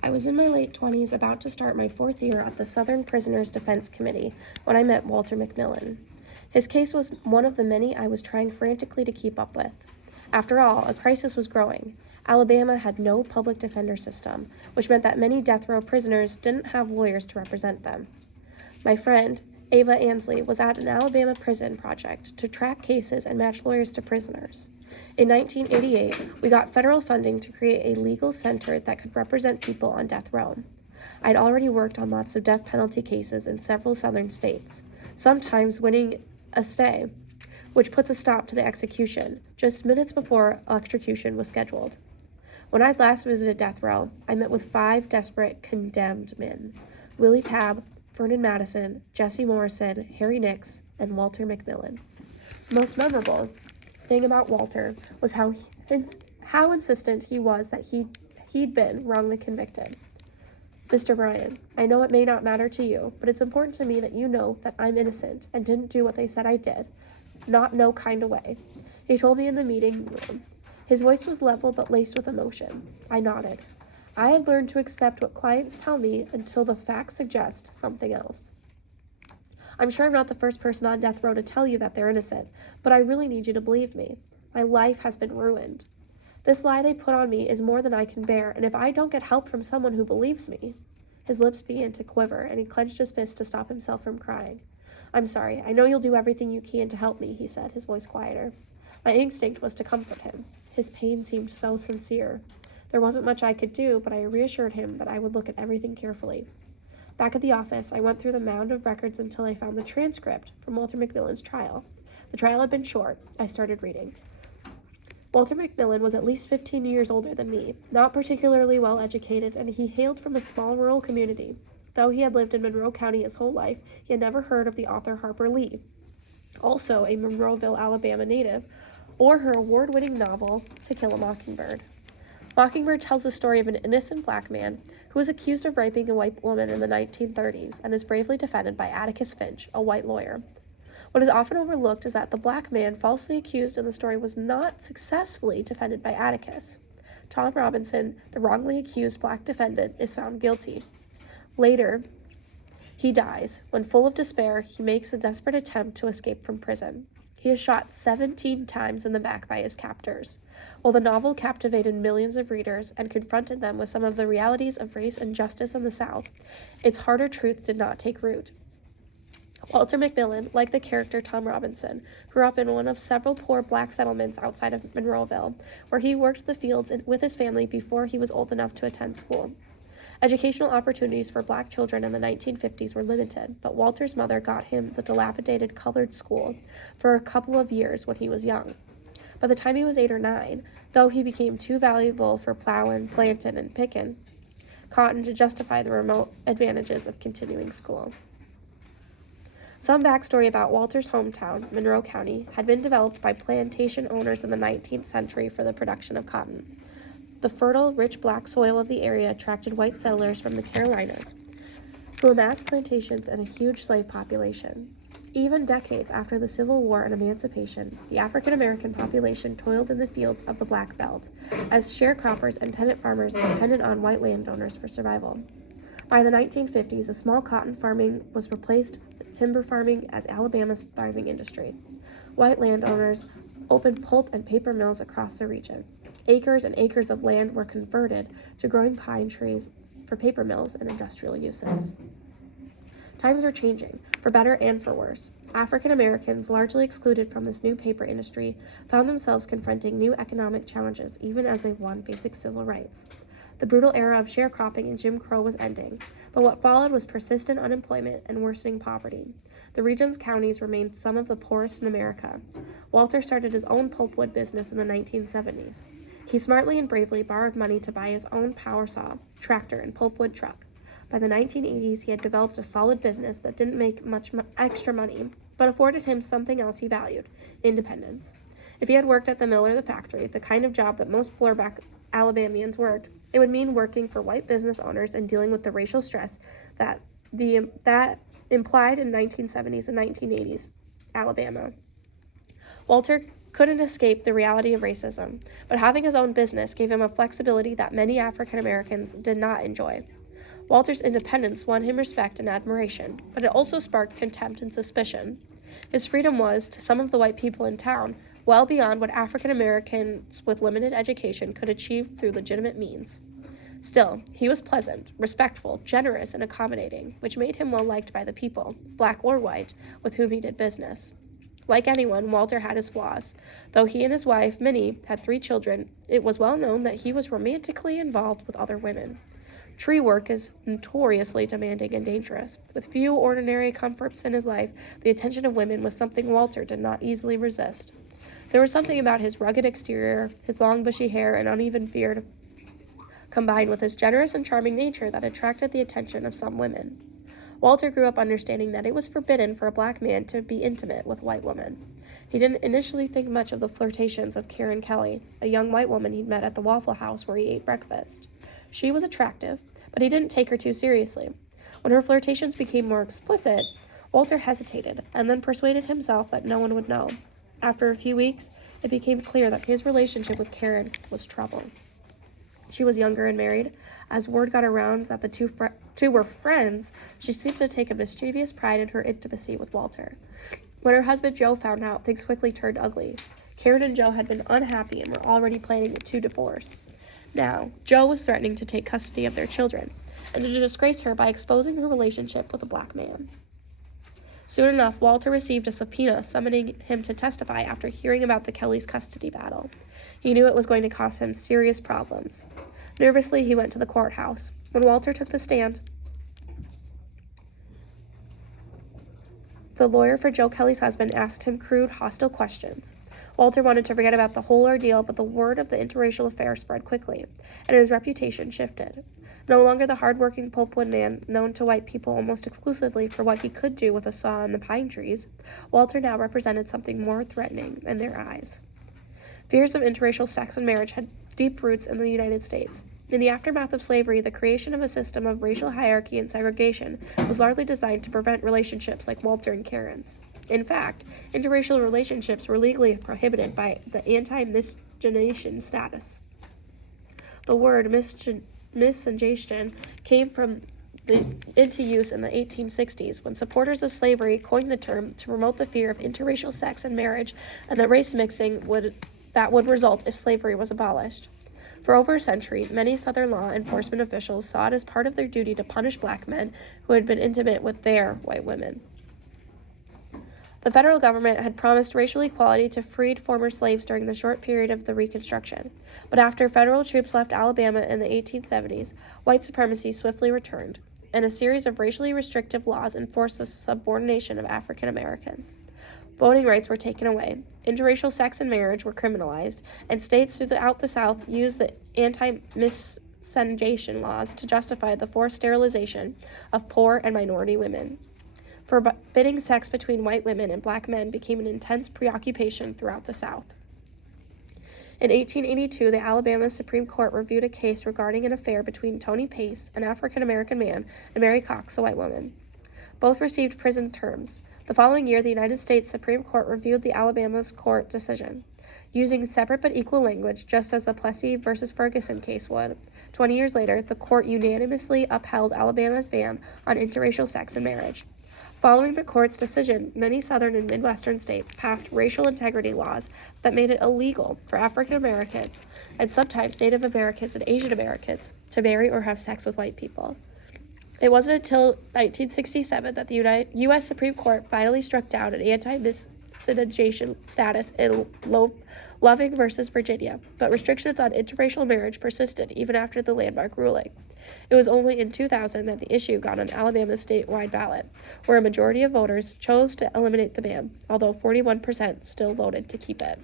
I was in my late 20s, about to start my 4th year at the Southern Prisoners Defense Committee, when I met Walter McMillan. His case was one of the many I was trying frantically to keep up with. After all, a crisis was growing. Alabama had no public defender system, which meant that many death row prisoners didn't have lawyers to represent them. My friend, Ava Ansley, was at an Alabama prison project to track cases and match lawyers to prisoners. In 1988, we got federal funding to create a legal center that could represent people on death row. I'd already worked on lots of death penalty cases in several southern states, sometimes winning a stay, which puts a stop to the execution just minutes before electrocution was scheduled. When I'd last visited death row, I met with 5 desperate condemned men: Willie Tabb, Vernon Madison, Jesse Morrison, Harry Nix, and Walter McMillan. The most memorable thing about Walter was how insistent he was that he'd been wrongly convicted. Mr. Bryan, I know it may not matter to you, but it's important to me that you know that I'm innocent and didn't do what they said I did. Not no kind of way, he told me in the meeting room. His voice was level but laced with emotion. I nodded. I had learned to accept what clients tell me until the facts suggest something else. I'm sure I'm not the first person on death row to tell you that they're innocent, but I really need you to believe me. My life has been ruined. This lie they put on me is more than I can bear, and if I don't get help from someone who believes me... His lips began to quiver, and he clenched his fist to stop himself from crying. I'm sorry. I know you'll do everything you can to help me, he said, his voice quieter. My instinct was to comfort him. His pain seemed so sincere. There wasn't much I could do, but I reassured him that I would look at everything carefully. Back at the office, I went through the mound of records until I found the transcript from Walter McMillan's trial. The trial had been short. I started reading. Walter McMillan was at least 15 years older than me, not particularly well educated, and he hailed from a small rural community. Though he had lived in Monroe County his whole life, he had never heard of the author Harper Lee, also a Monroeville, Alabama native, or her award-winning novel, To Kill a Mockingbird. Mockingbird tells the story of an innocent black man who was accused of raping a white woman in the 1930s and is bravely defended by Atticus Finch, a white lawyer. What is often overlooked is that the black man falsely accused in the story was not successfully defended by Atticus. Tom Robinson, the wrongly accused black defendant, is found guilty. Later, he dies. When full of despair, he makes a desperate attempt to escape from prison. He is shot 17 times in the back by his captors. While the novel captivated millions of readers and confronted them with some of the realities of race and justice in the South, its harder truth did not take root. Walter McMillan, like the character Tom Robinson, grew up in one of several poor black settlements outside of Monroeville, where he worked the fields with his family before he was old enough to attend school. Educational opportunities for black children in the 1950s were limited, but Walter's mother got him the dilapidated colored school for a couple of years when he was young. By the time he was 8 or 9, though he became too valuable for plowing, planting, and picking cotton to justify the remote advantages of continuing school. Some backstory about Walter's hometown, Monroe County, had been developed by plantation owners in the 19th century for the production of cotton. The fertile, rich black soil of the area attracted white settlers from the Carolinas, who amassed plantations and a huge slave population. Even decades after the Civil War and emancipation, the African American population toiled in the fields of the Black Belt, as sharecroppers and tenant farmers depended on white landowners for survival. By the 1950s, a small cotton farming was replaced with timber farming as Alabama's thriving industry. White landowners opened pulp and paper mills across the region. Acres and acres of land were converted to growing pine trees for paper mills and industrial uses. Times are changing, for better and for worse. African Americans, largely excluded from this new paper industry, found themselves confronting new economic challenges even as they won basic civil rights. The brutal era of sharecropping and Jim Crow was ending, but what followed was persistent unemployment and worsening poverty. The region's counties remained some of the poorest in America. Walter started his own pulpwood business in the 1970s. He smartly and bravely borrowed money to buy his own power saw, tractor, and pulpwood truck. By the 1980s, he had developed a solid business that didn't make much extra money, but afforded him something else he valued: independence. If he had worked at the mill or the factory, the kind of job that most poor Alabamians worked, it would mean working for white business owners and dealing with the racial stress that implied in 1970s and 1980s Alabama. Walter couldn't escape the reality of racism, but having his own business gave him a flexibility that many African Americans did not enjoy. Walter's independence won him respect and admiration, but it also sparked contempt and suspicion. His freedom was, to some of the white people in town, well beyond what African Americans with limited education could achieve through legitimate means. Still, he was pleasant, respectful, generous, and accommodating, which made him well liked by the people, black or white, with whom he did business. Like anyone, Walter had his flaws. Though he and his wife, Minnie, had 3 children, it was well known that he was romantically involved with other women. Tree work is notoriously demanding and dangerous. With few ordinary comforts in his life, the attention of women was something Walter did not easily resist. There was something about his rugged exterior, his long bushy hair and uneven beard, combined with his generous and charming nature, that attracted the attention of some women. Walter grew up understanding that it was forbidden for a black man to be intimate with a white woman. He didn't initially think much of the flirtations of Karen Kelly, a young white woman he'd met at the Waffle House where he ate breakfast. She was attractive, but he didn't take her too seriously. When her flirtations became more explicit, Walter hesitated, and then persuaded himself that no one would know. After a few weeks, it became clear that his relationship with Karen was trouble. She was younger and married. As word got around that the two were friends, she seemed to take a mischievous pride in her intimacy with Walter. When her husband Joe found out, things quickly turned ugly. Karen and Joe had been unhappy and were already planning to divorce. Now, Joe was threatening to take custody of their children, and to disgrace her by exposing her relationship with a black man. Soon enough, Walter received a subpoena summoning him to testify after hearing about the Kellys' custody battle. He knew it was going to cause him serious problems. Nervously, he went to the courthouse. When Walter took the stand, the lawyer for Joe Kelly's husband asked him crude, hostile questions. Walter wanted to forget about the whole ordeal, but the word of the interracial affair spread quickly, and his reputation shifted. No longer the hard-working pulpwood man known to white people almost exclusively for what he could do with a saw and the pine trees, Walter now represented something more threatening in their eyes. Fears of interracial sex and marriage had deep roots in the United States. In the aftermath of slavery, the creation of a system of racial hierarchy and segregation was largely designed to prevent relationships like Walter and Karen's. In fact, interracial relationships were legally prohibited by the anti-miscegenation status. The word miscegenation came into use in the 1860s when supporters of slavery coined the term to promote the fear of interracial sex and marriage and the race mixing that would result if slavery was abolished. For over a century, many Southern law enforcement officials saw it as part of their duty to punish black men who had been intimate with their white women. The federal government had promised racial equality to freed former slaves during the short period of the Reconstruction, but after federal troops left Alabama in the 1870s, white supremacy swiftly returned, and a series of racially restrictive laws enforced the subordination of African Americans. Voting rights were taken away, interracial sex and marriage were criminalized, and states throughout the South used the anti-miscegenation laws to justify the forced sterilization of poor and minority women. Forbidding sex between white women and black men became an intense preoccupation throughout the South. In 1882, the Alabama Supreme Court reviewed a case regarding an affair between Tony Pace, an African-American man, and Mary Cox, a white woman. Both received prison terms. The following year, the United States Supreme Court reviewed the Alabama's court decision, using separate but equal language, just as the Plessy v. Ferguson case would. 20 years later, the court unanimously upheld Alabama's ban on interracial sex and marriage. Following the court's decision, many southern and midwestern states passed racial integrity laws that made it illegal for African Americans, and sometimes Native Americans and Asian Americans, to marry or have sex with white people. It wasn't until 1967 that the U.S. Supreme Court finally struck down an anti-miscegenation status in Loving v. Virginia, but restrictions on interracial marriage persisted even after the landmark ruling. It was only in 2000 that the issue got on Alabama's statewide ballot, where a majority of voters chose to eliminate the ban, although 41% still voted to keep it.